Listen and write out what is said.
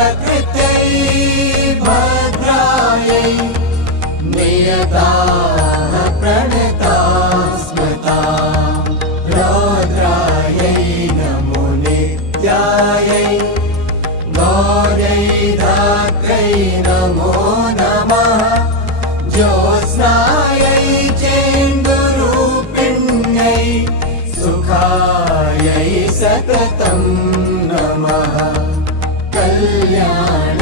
प्रकृत्यै भद्रायै नियताः प्रणताः स्मृताः रौद्रायै नमो नित्यायै गौर्यै धात्र्यै नमो नमः ज्योत्स्नायै चेन्दुरूपिण्यै सुखायै सततं नमः कल्याण